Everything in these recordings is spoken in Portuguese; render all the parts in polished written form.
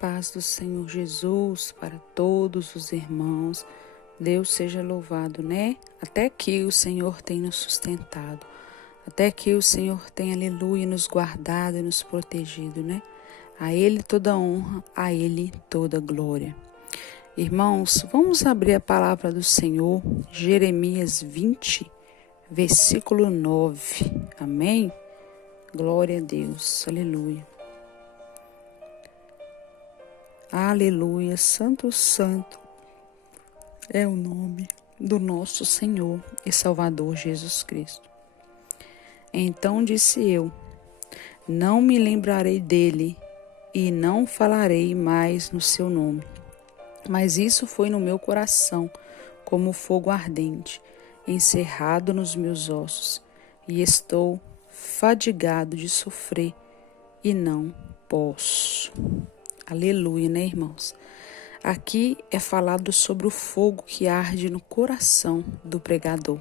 paz do Senhor Jesus para todos os irmãos. Deus seja louvado, né? Até aqui o Senhor tem nos sustentado. Até aqui o Senhor tem, aleluia, nos guardado e nos protegido, né? A Ele toda honra, a Ele toda glória. Irmãos, vamos abrir a palavra do Senhor, Jeremias 20, versículo 9. Amém? Glória a Deus, aleluia. Aleluia, santo, santo é o nome do nosso Senhor e Salvador Jesus Cristo. Então disse eu, não me lembrarei dele e não falarei mais no seu nome. Mas isso foi no meu coração, como fogo ardente, encerrado nos meus ossos, e estou fadigado de sofrer e não posso. Aleluia, né, irmãos? Aqui é falado sobre o fogo que arde no coração do pregador.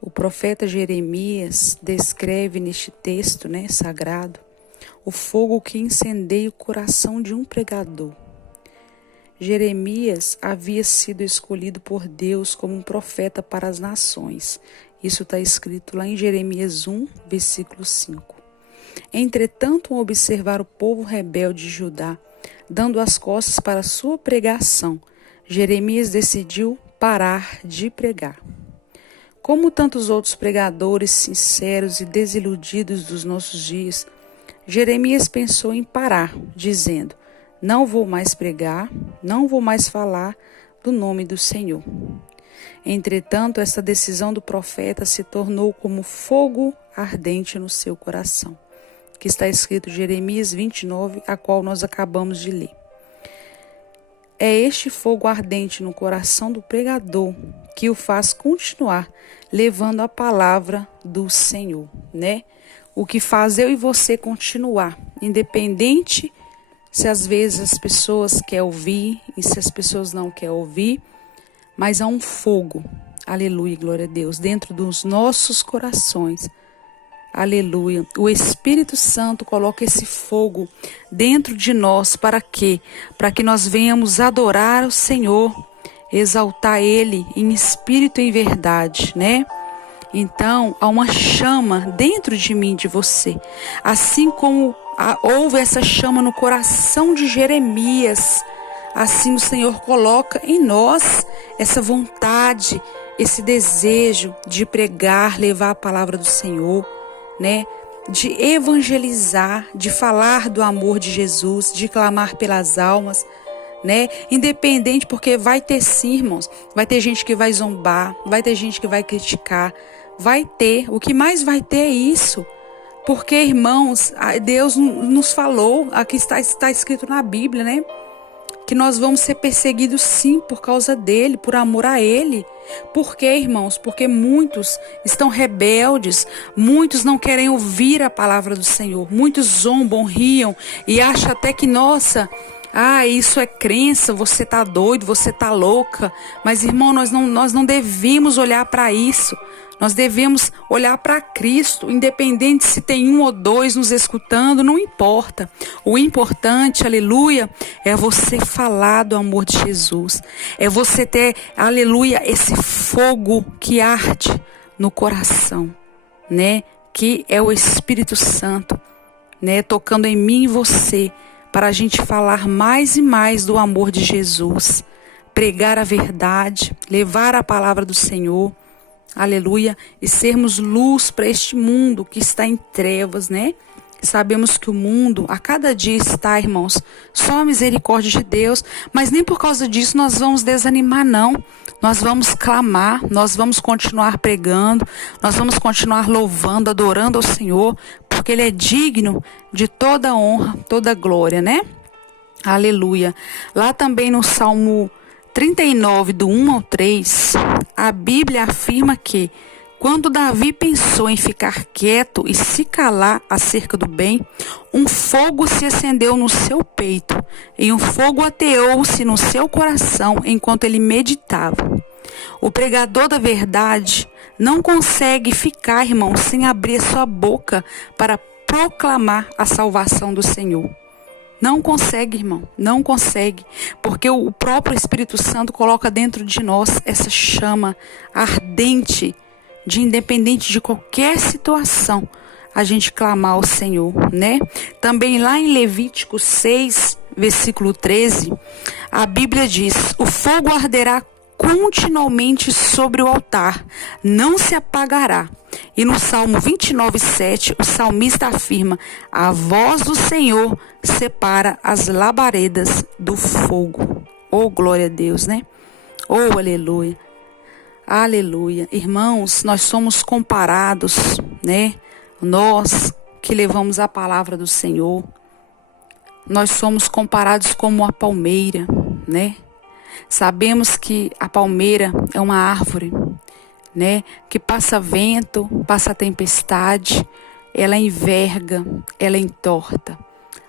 O profeta Jeremias descreve neste texto, né, sagrado, o fogo que incendeia o coração de um pregador. Jeremias havia sido escolhido por Deus como um profeta para as nações. Isso está escrito lá em Jeremias 1, versículo 5. Entretanto, ao observar o povo rebelde de Judá, dando as costas para sua pregação, Jeremias decidiu parar de pregar. Como tantos outros pregadores sinceros e desiludidos dos nossos dias, Jeremias pensou em parar, dizendo, não vou mais pregar, não vou mais falar do nome do Senhor. Entretanto, essa decisão do profeta se tornou como fogo ardente no seu coração, que está escrito em Jeremias 29, a qual nós acabamos de ler. É este fogo ardente no coração do pregador que o faz continuar levando a palavra do Senhor, né? O que faz eu e você continuar, independente se às vezes as pessoas querem ouvir e se as pessoas não querem ouvir, mas há um fogo, aleluia, glória a Deus, dentro dos nossos corações. Aleluia. O Espírito Santo coloca esse fogo dentro de nós para quê? Para que nós venhamos adorar o Senhor, exaltar Ele em espírito e em verdade, né? Então, há uma chama dentro de mim, de você. Assim como houve essa chama no coração de Jeremias, assim o Senhor coloca em nós essa vontade, esse desejo de pregar, levar a palavra do Senhor, né? De evangelizar, de falar do amor de Jesus, de clamar pelas almas, né? Independente, porque vai ter sim, irmãos, vai ter gente que vai zombar, vai ter gente que vai criticar, vai ter, o que mais vai ter é isso, porque, irmãos, Deus nos falou, aqui está escrito na Bíblia, né? Que nós vamos ser perseguidos sim por causa dele, por amor a ele. Por quê, irmãos? Porque muitos estão rebeldes, muitos não querem ouvir a palavra do Senhor, muitos zombam, riam e acham até que, nossa, isso é crença, você tá doido, você tá louca. Mas, irmão, nós não devemos olhar para isso. Nós devemos olhar para Cristo, independente se tem um ou dois nos escutando, não importa. O importante, aleluia, é você falar do amor de Jesus. É você ter, aleluia, esse fogo que arde no coração, né? Que é o Espírito Santo, né? Tocando em mim e você, para a gente falar mais e mais do amor de Jesus. Pregar a verdade, levar a palavra do Senhor. Aleluia, e sermos luz para este mundo que está em trevas, né? Sabemos que o mundo a cada dia está, irmãos, só a misericórdia de Deus, mas nem por causa disso nós vamos desanimar, não. Nós vamos clamar, nós vamos continuar pregando, nós vamos continuar louvando, adorando ao Senhor, porque Ele é digno de toda honra, toda glória, né? Aleluia. Lá também no Salmo 39, do 1 ao 3, a Bíblia afirma que, quando Davi pensou em ficar quieto e se calar acerca do bem, um fogo se acendeu no seu peito e um fogo ateou-se no seu coração enquanto ele meditava. O pregador da verdade não consegue ficar, irmão, sem abrir sua boca para proclamar a salvação do Senhor. Não consegue, irmão, não consegue, porque o próprio Espírito Santo coloca dentro de nós essa chama ardente, de independente de qualquer situação, a gente clamar ao Senhor, né? Também lá em Levítico 6, versículo 13, a Bíblia diz: o fogo arderá continuamente sobre o altar, não se apagará. E no Salmo 29:7, o salmista afirma: a voz do Senhor separa as labaredas do fogo. Oh, glória a Deus, né? Oh, aleluia. Aleluia. Irmãos, nós somos comparados, né? Nós que levamos a palavra do Senhor, nós somos comparados como a palmeira, né? Sabemos que a palmeira é uma árvore, né? Que passa vento, passa tempestade, ela enverga, ela entorta,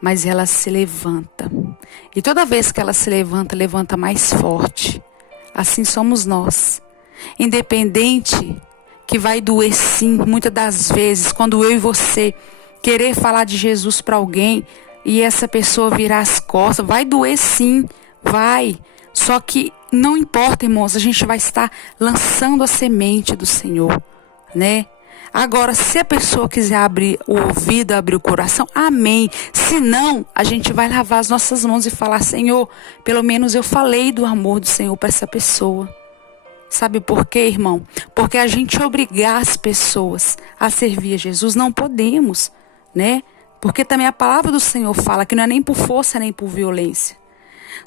mas ela se levanta. E toda vez que ela se levanta, levanta mais forte. Assim somos nós. Independente que vai doer sim, muitas das vezes, quando eu e você querer falar de Jesus para alguém e essa pessoa virar as costas, vai doer sim, vai. Só que não importa, irmãos, a gente vai estar lançando a semente do Senhor, né? Agora, se a pessoa quiser abrir o ouvido, abrir o coração, amém. Se não, a gente vai lavar as nossas mãos e falar: Senhor, pelo menos eu falei do amor do Senhor para essa pessoa. Sabe por quê, irmão? Porque a gente obrigar as pessoas a servir a Jesus, não podemos, né? Porque também a palavra do Senhor fala que não é nem por força, nem por violência.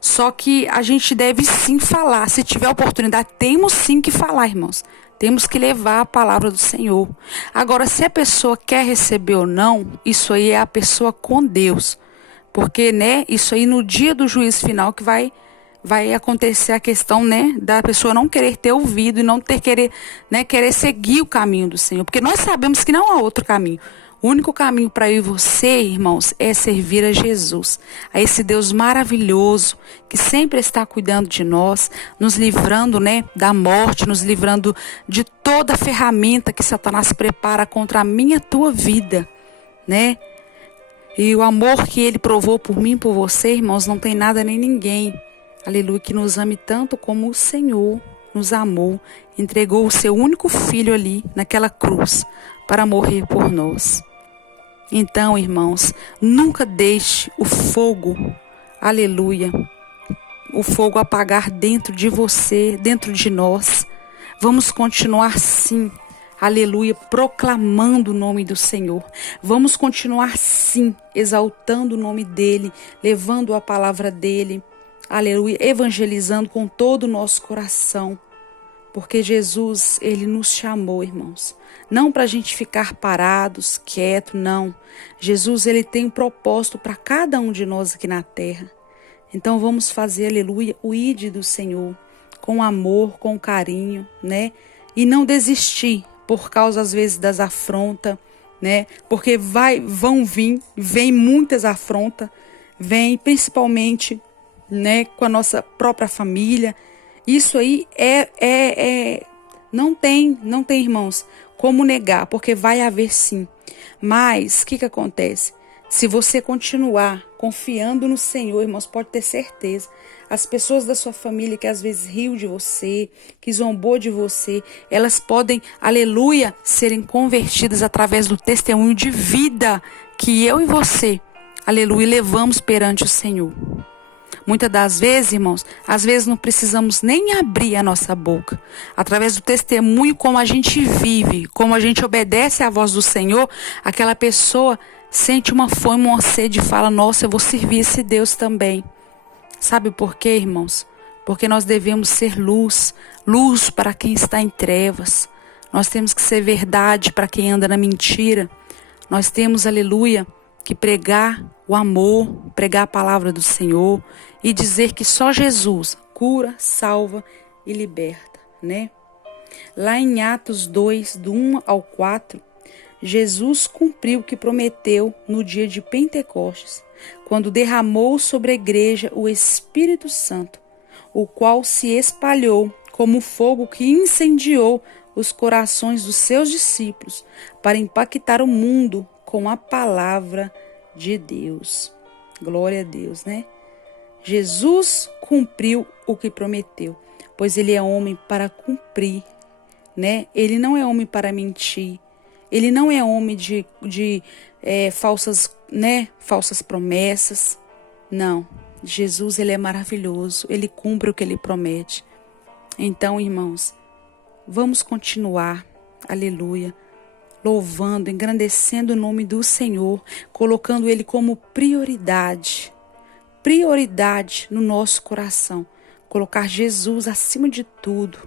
Só que a gente deve sim falar. Se tiver oportunidade, temos sim que falar, irmãos. Temos que levar a palavra do Senhor. Agora, se a pessoa quer receber ou não, isso aí é a pessoa com Deus. Porque, né, isso aí no dia do juízo final que vai acontecer a questão, né, da pessoa não querer ter ouvido e não querer seguir o caminho do Senhor. Porque nós sabemos que não há outro caminho. O único caminho para eu e você, irmãos, é servir a Jesus, a esse Deus maravilhoso que sempre está cuidando de nós, nos livrando, né, da morte, nos livrando de toda a ferramenta que Satanás prepara contra a minha, tua vida, né? E o amor que ele provou por mim, por você, irmãos, não tem nada nem ninguém, aleluia, que nos ame tanto como o Senhor nos amou, entregou o seu único filho ali naquela cruz para morrer por nós. Então, irmãos, nunca deixe o fogo, aleluia, o fogo apagar dentro de você, dentro de nós. Vamos continuar sim, aleluia, proclamando o nome do Senhor. Vamos continuar sim, exaltando o nome dEle, levando a palavra dEle, aleluia, evangelizando com todo o nosso coração. Porque Jesus, Ele nos chamou, irmãos, não para a gente ficar parados, quietos, não. Jesus, Ele tem um propósito para cada um de nós aqui na terra. Então vamos fazer, aleluia, o ide do Senhor, com amor, com carinho, né? E não desistir por causa, às vezes, das afrontas, né? Porque vem muitas afrontas, vem principalmente, né, com a nossa própria família. Isso aí não tem, irmãos, como negar, porque vai haver sim. Mas o que acontece? Se você continuar confiando no Senhor, irmãos, pode ter certeza. As pessoas da sua família que às vezes riu de você, que zombou de você, elas podem, aleluia, serem convertidas através do testemunho de vida que eu e você, aleluia, levamos perante o Senhor. Muitas das vezes, irmãos, às vezes não precisamos nem abrir a nossa boca. Através do testemunho, como a gente vive, como a gente obedece à voz do Senhor, aquela pessoa sente uma fome, uma sede e fala: nossa, eu vou servir esse Deus também. Sabe por quê, irmãos? Porque nós devemos ser luz, luz para quem está em trevas. Nós temos que ser verdade para quem anda na mentira. Nós temos, aleluia, que pregar o amor, pregar a palavra do Senhor e dizer que só Jesus cura, salva e liberta, né? Lá em Atos 2, do 1 ao 4, Jesus cumpriu o que prometeu no dia de Pentecostes, quando derramou sobre a igreja o Espírito Santo, o qual se espalhou como fogo que incendiou os corações dos seus discípulos para impactar o mundo com a palavra de Deus. Glória a Deus, né? Jesus cumpriu o que prometeu, pois ele é homem para cumprir, né? Ele não é homem para mentir. Ele não é homem de falsas, né? Falsas promessas. Não. Jesus, ele é maravilhoso. Ele cumpre o que ele promete. Então, irmãos, vamos continuar, aleluia, louvando, engrandecendo o nome do Senhor, colocando ele como prioridade no nosso coração. Colocar Jesus acima de tudo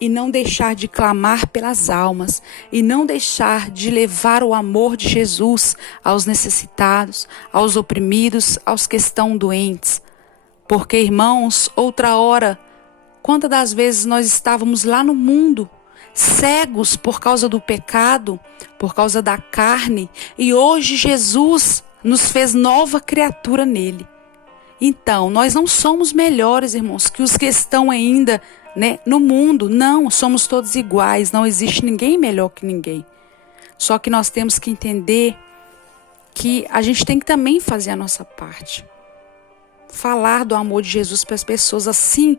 e não deixar de clamar pelas almas e não deixar de levar o amor de Jesus aos necessitados, aos oprimidos, aos que estão doentes. Porque, irmãos, outra hora, quantas das vezes nós estávamos lá no mundo, cegos por causa do pecado, por causa da carne, e hoje Jesus nos fez nova criatura nele. Então, nós não somos melhores, irmãos, que os que estão ainda, né, no mundo. Não, somos todos iguais, não existe ninguém melhor que ninguém. Só que nós temos que entender que a gente tem que também fazer a nossa parte. Falar do amor de Jesus para as pessoas, assim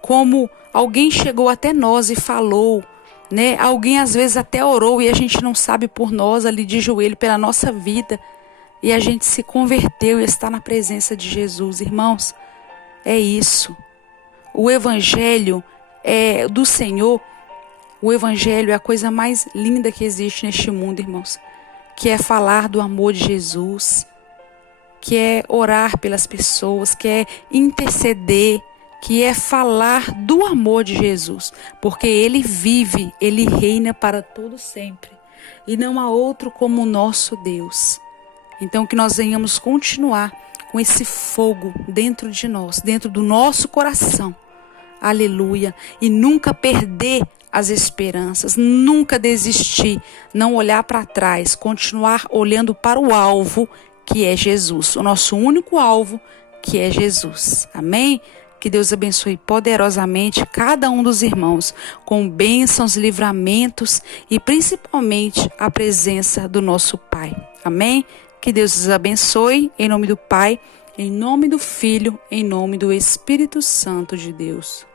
como alguém chegou até nós e falou, né? Alguém às vezes até orou e a gente não sabe por nós ali de joelho pela nossa vida. E a gente se converteu e está na presença de Jesus. Irmãos, é isso. O Evangelho do Senhor, o Evangelho é a coisa mais linda que existe neste mundo, irmãos. Que é falar do amor de Jesus, que é orar pelas pessoas, que é interceder, que é falar do amor de Jesus. Porque Ele vive, Ele reina para todo sempre. E não há outro como o nosso Deus. Então que nós venhamos continuar com esse fogo dentro de nós, dentro do nosso coração. Aleluia. E nunca perder as esperanças, nunca desistir, não olhar para trás, continuar olhando para o alvo que é Jesus, o nosso único alvo que é Jesus. Amém? Que Deus abençoe poderosamente cada um dos irmãos com bênçãos, livramentos e principalmente a presença do nosso Pai. Amém? Que Deus os abençoe, em nome do Pai, em nome do Filho, em nome do Espírito Santo de Deus.